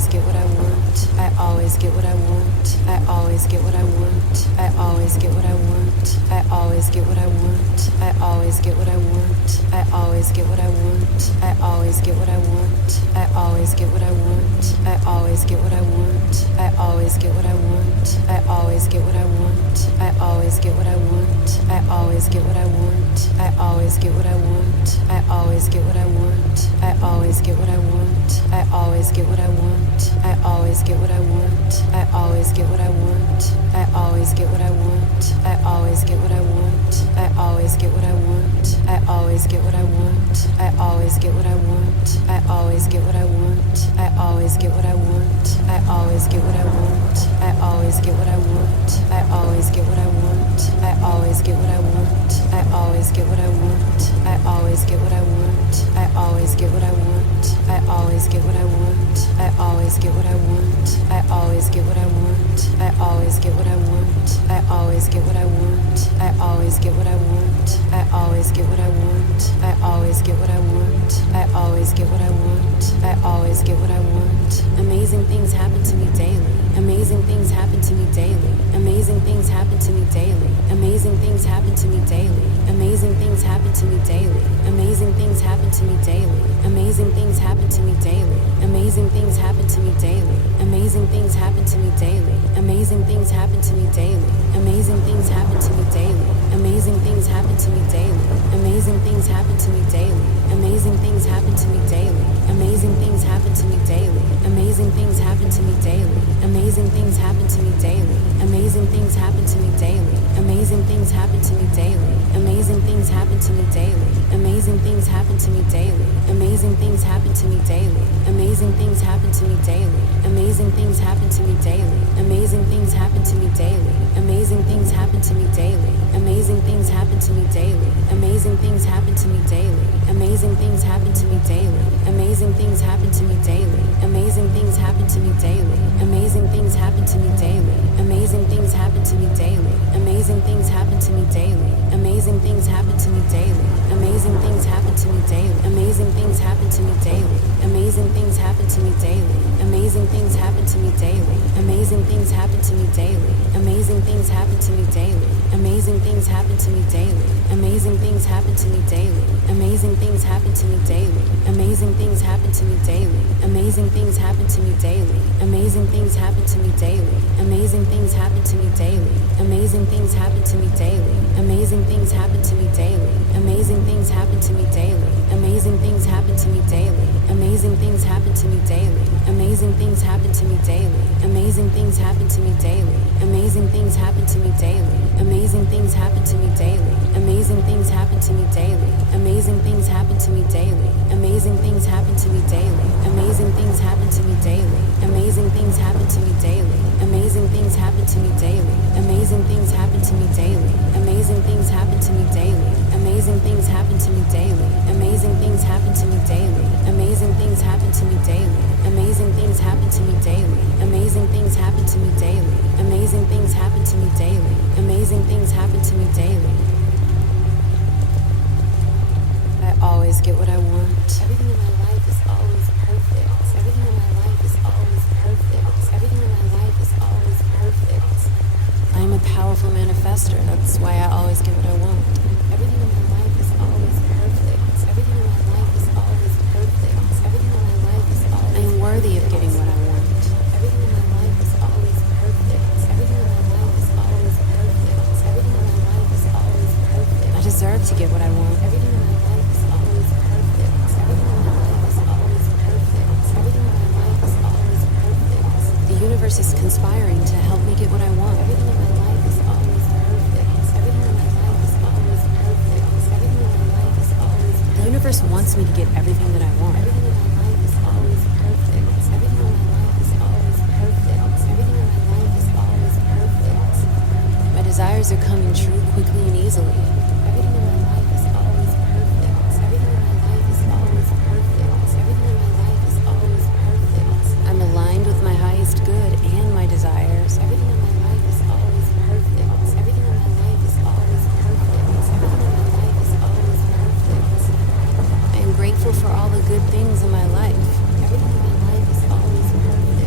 always get what I want. I always get what I want. I always get what I want. I always get what I want. I always get what I want. I always get what I want. I always get what I want. I always get what I want. I always get what I want. I always get what I want. I always get what I want. I always get what I want. I always get what I want. I always get what I want. I always get what I want. I always get what I want. I always get what I want. I always get what I want. I always get what I want. I always get what I want. I always get what I want. I always get what I want. I always get what I want. I always get what I want. I always get what I want. I always get what I want. I always get what I want. I always get what I want. I always get what I want. I always get what I want. I always get what I want. I always get what I want. I always get what I want. I always get what I want. I always get what I want. I always get what I want. I always get what I want. I always get what I want. I always get what I want. I always get what I want. I always get what I want. I always get what I want. I always get what I want. I always get what I want. Amazing things happen to me daily. Amazing things happen to me daily. Amazing things happen to me daily. Amazing things happen to me daily. Amazing things happen to me daily. Amazing things happen to me daily. Amazing things happen to me daily. Amazing things happen to me daily. Amazing things happen to me daily. Amazing things happen to me daily. Amazing things happen to me daily. Amazing things happen to me daily. Amazing things happen to me daily. Amazing things happen to me daily. Amazing things happen to me daily. Amazing things happen to me daily. Amazing things happen to me daily. Amazing things happen to me daily. Amazing things happen to me daily. Amazing things happen to me daily. Amazing things happen to me daily. Amazing things happen to me daily. Amazing things happen to me daily. Amazing things happen to me daily. Amazing things happen to me daily. Amazing things happen to me daily. Amazing things happen to me daily. Amazing things happen to me daily. Amazing things happen to me daily. Amazing things happen to me daily. Amazing things happen to me daily. Amazing things happen to me daily. Amazing things happen to me daily. Amazing things happen to me daily. Amazing things happen to me daily. Amazing things happen to me daily. Amazing things happen to me daily. Amazing things happen to me daily. Amazing things happen to me daily. Amazing things happen to me daily. Amazing things happen to me daily. Amazing things happen to me daily. Amazing things happen to me daily. Amazing things happen to me daily. Amazing things happen to me daily. Amazing things happen to me daily. Amazing things happen to me daily. Amazing things happen to me daily. Amazing things happen to me daily. Amazing things happen to me daily. Amazing things happen to me daily. Amazing things happen to me daily. Amazing things happen to me daily. Amazing things happen to me daily. Amazing things happen to me daily. Amazing things happen to me daily. Amazing things happen to me daily. Amazing things happen to me daily. Amazing things happen to me daily. Amazing things happen to me daily. Amazing things happen to me daily. Amazing things happen to me daily. Amazing things happen to me daily. Amazing things happen to me daily. Amazing things happen to me daily. Amazing things happen to me daily. Amazing things happen to me daily. Amazing things happen to me daily. Amazing things happen to me daily. Amazing things happen to me daily. Amazing things happen to me daily. Amazing things happen to me daily. I always get what I want. Everything in my life is always perfect. Everything in my life is always perfect. Everything in my life is always perfect. I am a powerful manifester. That's why I always get what I want. Everything in my life is always perfect. Everything in my life is always perfect. Everything in my life is always I am worthy of getting what I want. Everything in my life is always perfect. Everything in my life is always perfect. Everything in my life is always perfect. I deserve to get what I want. Everything in my life is always perfect. Everything in my life is always perfect. Everything in my life is always perfect. The universe is conspiring to help me get what I want. Everything in my life is always perfect. Everything in my life is always perfect. Everything in my life is always perfect. The universe wants me to get everything that I want. Everything in my life is always perfect. Everything in my life is always perfect. Everything in my life is always perfect. My desires are coming true quickly and easily. Everything in my life is always perfect. Everything in my life is always perfect. Everything in my life is always perfect. I'm aligned with my highest good and my desires. Everything in my life is always perfect. Everything in my life is always perfect. Everything in my life is always perfect. I am grateful for all the good things in my life. Everything in my life is always perfect.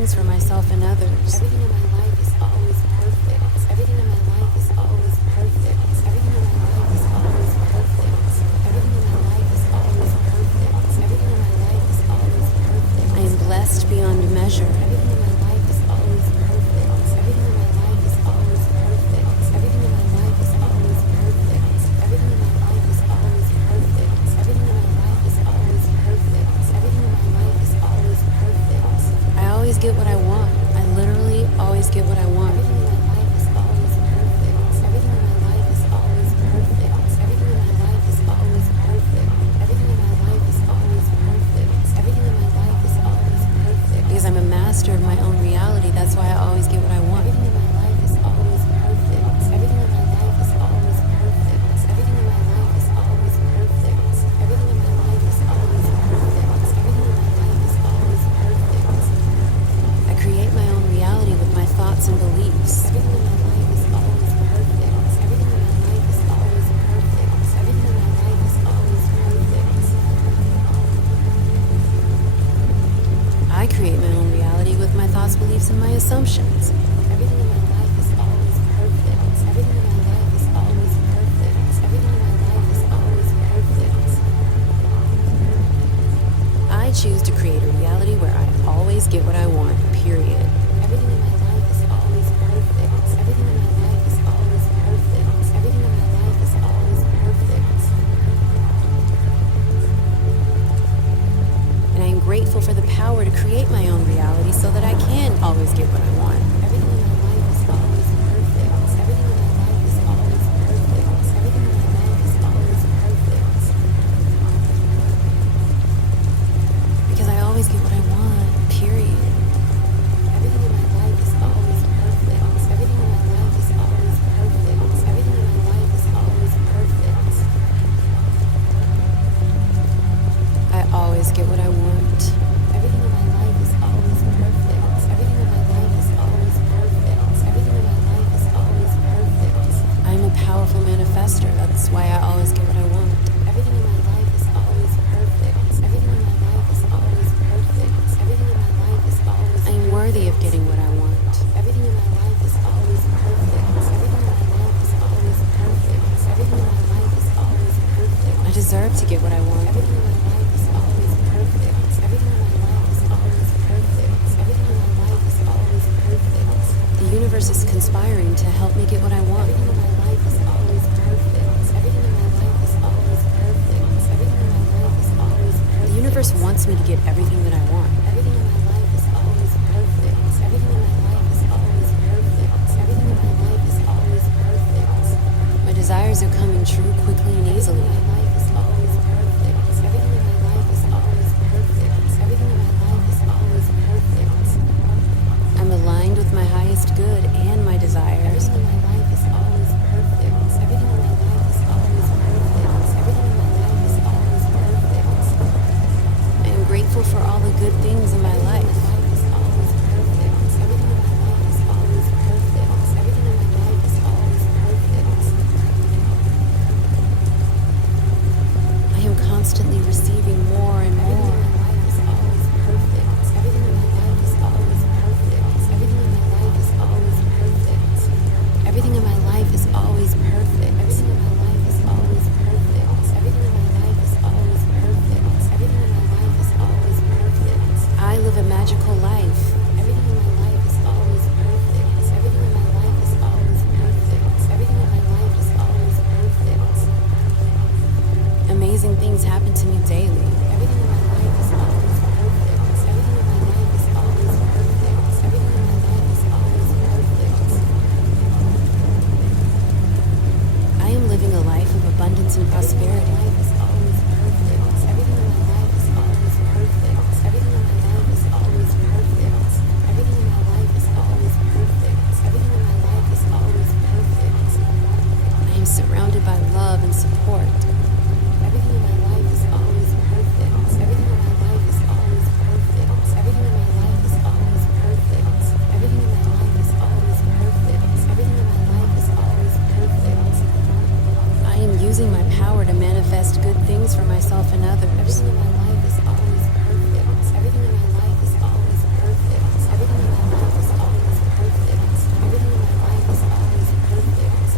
things for myself and others. Everything in my life is always perfect. Everything in my life is always perfect. Everything in my life is always perfect. Everything in my life is always perfect. Everything in my life is always perfect. I am blessed beyond measure. Everything in my life is always perfect. Everything in my life is always perfect. Everything in my life is always perfect. Everything in my life is always perfect. Everything in my life is always perfect. Everything in my life is always perfect. I always get what I want. I literally always get what I want. Everything in my life is always perfect. Everything in my life is always perfect. Everything in my life is always perfect. Everything in my life is always perfect. Everything in my life is always perfect. Because I'm a master of my own reality, that's why I always get what I want. Everything in my life is always perfect. Everything in my life is always perfect. Everything in my life is always perfect. Everything in my life is always perfect. Everything in my life is always perfect. I create my own reality with my thoughts and beliefs. Everything in my life is always perfect. Everything in my life is always perfect. Everything in my life is always perfect. I create my own reality with my thoughts, beliefs, and my assumptions. Everything in my life is always perfect. Everything in my life is always perfect. Everything in my life is always perfect. I choose to create a reality where I always get what I want, period. Everything in my life is always perfect. Everything in my life is always perfect. Everything in my life is always perfect. And I am grateful for the power to create my own reality so that I can always get what I want. Everything in my life is always perfect. Everything in my life is always perfect. Everything in my life is always perfect. Because I always get what I want, period. Everything in my life is always perfect. Everything in my life is always perfect. Everything in my life is always perfect. I always get what I want. Everything in my life is always perfect. Everything in my life is always perfect. Everything in my life is always perfect. I'm a powerful manifester. That's why I always get what I want. Everything in my life is always perfect. Everything in my life is always perfect. Everything in my life is always I am worthy of getting what I want. Everything in my life is always perfect. Everything in my life is always perfect. Everything in my life is always perfect. I deserve to get what I want. Everything in my life is always perfect. Everything in my life is always perfect. Everything in my life is always perfect. The universe is conspiring to help me get what I want. Everything in my life is always perfect. Everything in my life is always perfect. Everything in my life is always perfect. The universe wants me to get everything that I want. Everything in my life is always perfect. Everything in my life is always perfect. Everything in my life is always perfect. My desires are coming true quickly and easily. Everything in my life is always perfect. Everything in my life is always perfect. Everything in my life is always perfect. I'm aligned with my highest good and my desires. Everything in my life is always perfect. Everything in my life is always perfect. Everything in my life is always perfect. I am grateful for all the good things in my life. Everything in my life is always perfect. Everything in my life is always perfect. Everything in my life is always perfect. I am constantly receiving more and Everything more. in my life is always perfect. Everything in my life is always perfect. Everything in my life is always perfect. Everything in my life is always perfect. Everything in my life is always perfect. Everything in my life is always perfect. Everything in my life is always perfect. I live a magical life. Everything in my life is always perfect. Everything in my life is always perfect. Everything in my life is always perfect. Amazing things happen to me daily. Everything in my life is always perfect. Everything in my life is always perfect. Everything in my life is always perfect. I am living a life of abundance and Everything in prosperity. my life is always perfect. Everything in my life is always perfect. Everything in my life is always perfect. Everything in my life is always perfect. Everything in my life is always perfect. I am surrounded by love and support. Everything in my life is always perfect. Everything in my life is always perfect. Everything in my life is always perfect. Everything in my life is always perfect. Everything in my life is always perfect. I am using my power to manifest good things for myself and others. Everything in my life is always perfect. Everything in my life is always perfect. Everything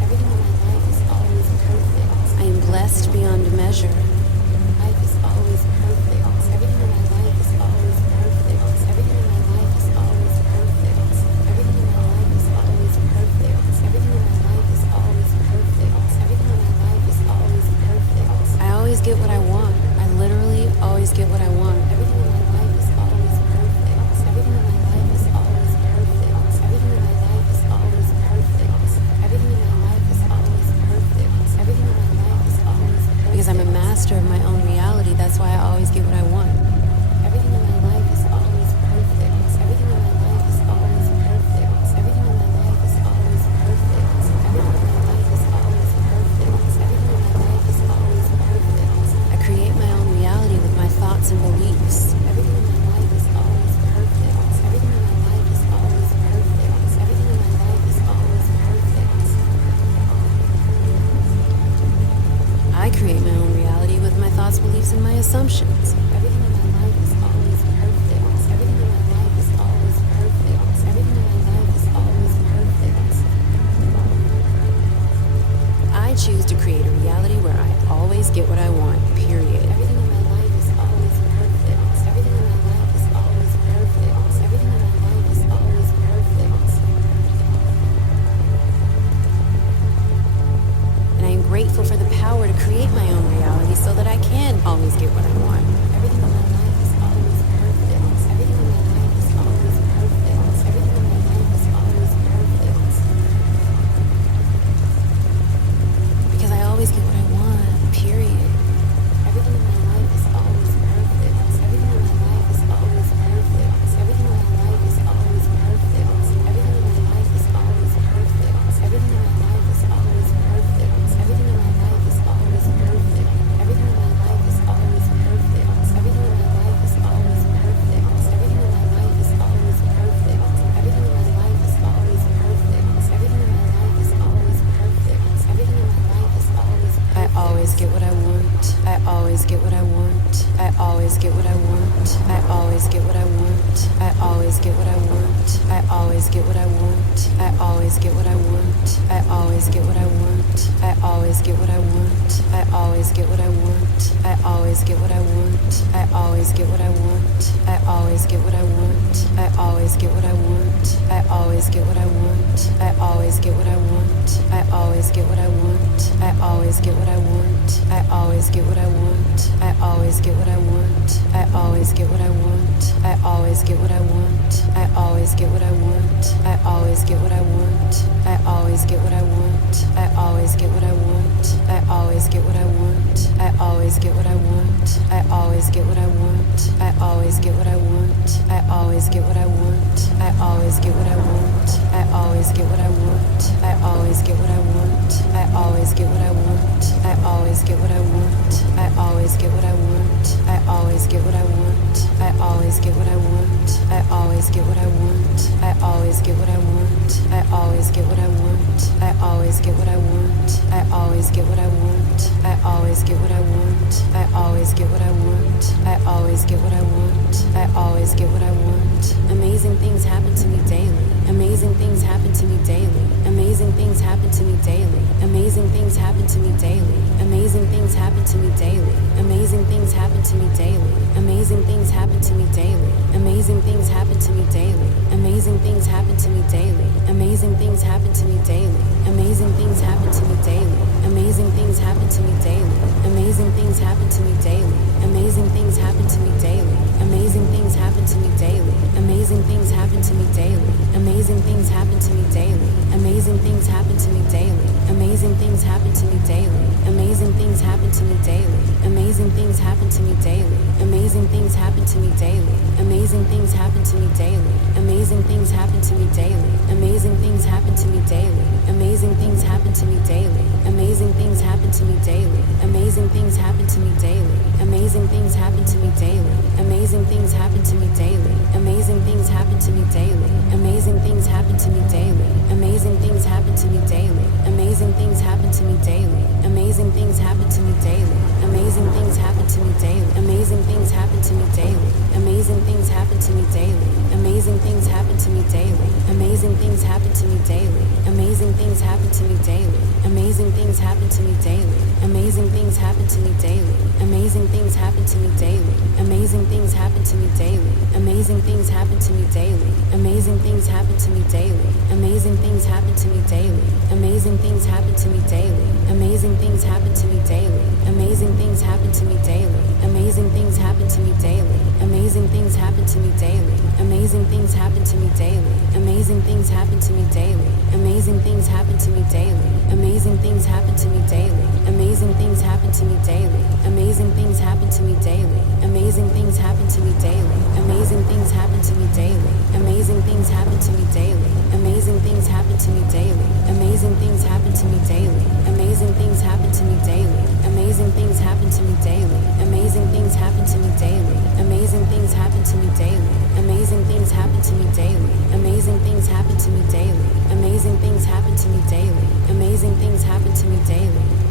Everything in my life is always perfect. I am blessed beyond measure. Life is always perfect. Everything in my life is always perfect. Everything in my life is always perfect. Everything in my life is always perfect. Everything in my life is always perfect. Everything in my life is always perfect. I always get what I want. I literally always get what I want. Everything in my life is always perfect. Everything in my life is always perfect. Everything in my life is always perfect. Everything in my life is always perfect. Everything in my life is always perfect. Because I'm a master of my own reality, that's why I always get what I want. Everything in my life is always perfect. Everything in my life is always perfect. Everything in my life is always perfect. Everything in my life is always perfect. Everything in my life is always perfect. I create my own reality with my thoughts and beliefs. Everything in my life is always perfect. Everything in my life is always perfect. Everything in my life is always perfect. I create my own reality with my thoughts, beliefs, and my assumptions. Everything in my life is always perfect. Everything in my life is always perfect. Everything in my life is always perfect. I choose to create a reality where I always get what I want, period. Everything in my life is always perfect. Everything in my life is always perfect. Everything in my life is always perfect. And I am grateful for the power to create my own reality so that I can always get what I want. Everything in my life is always perfect. Everything in my life is always perfect. Everything in my life is always perfect. Because I always get what I want, period. Everything in my life is always perfect. Everything in my life is always perfect. Everything in my life is always perfect. Everything in my life is always perfect. Everything in my life is always perfect. Everything in my life is always perfect. Everything in my life is always perfect. Everything in my life is always perfect. Everything in my life is always perfect. Everything in my life is always perfect. Everything in my life is always perfect. Everything in my life is always perfect. I always get what I want. I always get what I want. I always get what I want. I always get what I want. I always get what I want. I always get what I want. I always get what I want. I always get what I want. I always get what I want. I always get what I want. I always get what I want. I always get what I want. I always get what I want. I always get what I want. I always get what I want. I always get what I want. I always get what I want. I always get what I want. I always get what I want. I always get what I want. I always get what I want. I always get what I want. I always get what I want. I always get what I want. I always get what I want. I always get what I want. I always get what I want. I always get what I want. I always get what I want. I always get what I want. I always get what I want. I always get what I want. I always get what I want. I always get what I want. I always get what I want. I always get what I want. I always get what I want. I always get what I want. I always get what I want. I always get what I want. I always get what I want. I always get what I want. I always get what I want. I always get what I want. I always get what I want. I always get what I want. I always get what I want. I always get what I want. Amazing things happen to me daily. Amazing things happen to me daily. Amazing things happen to me daily. Amazing things happen to me daily. Amazing things happen to me daily. Amazing things happen to me daily. Amazing things happen to me daily. Amazing things happen to me daily. Amazing things happen to me daily. Amazing things happen to me daily. Amazing things happen to me daily. Amazing things happen to me daily. Amazing things happen to me daily. Amazing things happen to me daily. Amazing things happen to me daily. Amazing things happen to me daily. Amazing things happen to me daily. Amazing things happen to me daily. Amazing things happen to me daily. Amazing things happen to me daily. Amazing things happen to me daily. Amazing things happen to me daily. Amazing things happen to me daily. Amazing things happen to me daily. Amazing things happen to me daily. Amazing things happen to me daily. Amazing things happen to me daily. Amazing things happen to me daily. Amazing things happen to me daily. Amazing things happen to me daily. Amazing things happen to me daily. Amazing things happen to me daily. Amazing things happen to me daily. Amazing things happen to me daily. Amazing things happen to me daily. Amazing things happen to me daily. Amazing things happen to me daily. Amazing things happen to me daily. Amazing things happen to me daily. Amazing things happen to me daily. Amazing things happen to me daily. Amazing things happen to me daily. Amazing things happen to me daily. Amazing things happen to me daily. Amazing things happen to me daily. Amazing things happen to me daily. Amazing things happen to me daily. Amazing things happen to me daily. Amazing things happen to me daily. Amazing things happen to me daily. Amazing things happen to me daily. Amazing things happen to me daily. Amazing things happen to me daily. Amazing things happen to me daily. Amazing things happen to me daily. Amazing things happen to me daily. Amazing things happen to me daily. Amazing things happen to me daily. Amazing things happen to me daily. Amazing things happen to me daily. Amazing things happen to me daily. Amazing things happen to me daily. Amazing things happen to me daily. Amazing things happen to me daily. Amazing things happen to me daily. Amazing things happen to me daily. Amazing things happen to me daily. Amazing things happen to me daily. Amazing things happen to me daily. Amazing things happen to me daily. Amazing things happen to me daily. Amazing things happen to me daily.